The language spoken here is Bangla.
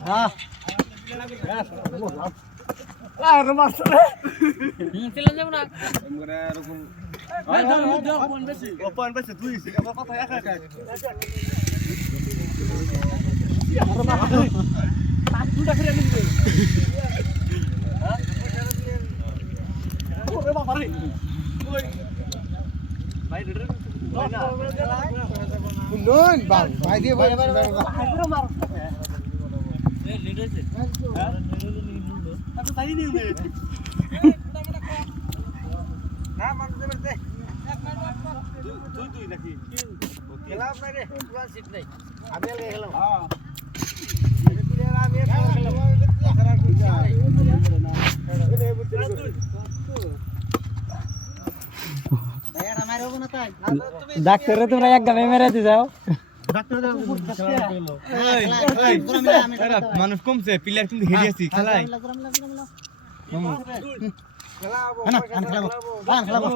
হ্যাঁ আর মারছ রে চলে যাব না আমরা এরকম ওপেন বেশি তুই আমার কথা একা একা আর মারছ পাঁচ দুটা করে নিবি হ্যাঁ ওরে বাবা রে ওই ভাই রে না নন ভাই দিয়ে ভাই মার এ লিড হইছে হ্যাঁ তো তাই নিউ নে না মান দেবে দে তুই নাকি খেলাম না রে পুরা সিট নাই আমি আগে খেলাম হ্যাঁ আমি ডাক্তারে তোমরা এক গামে মেরে দি যাও মানুষ কমছে প্লেয়ার কিন্তু হেডি আছি খেলাই খেলাবো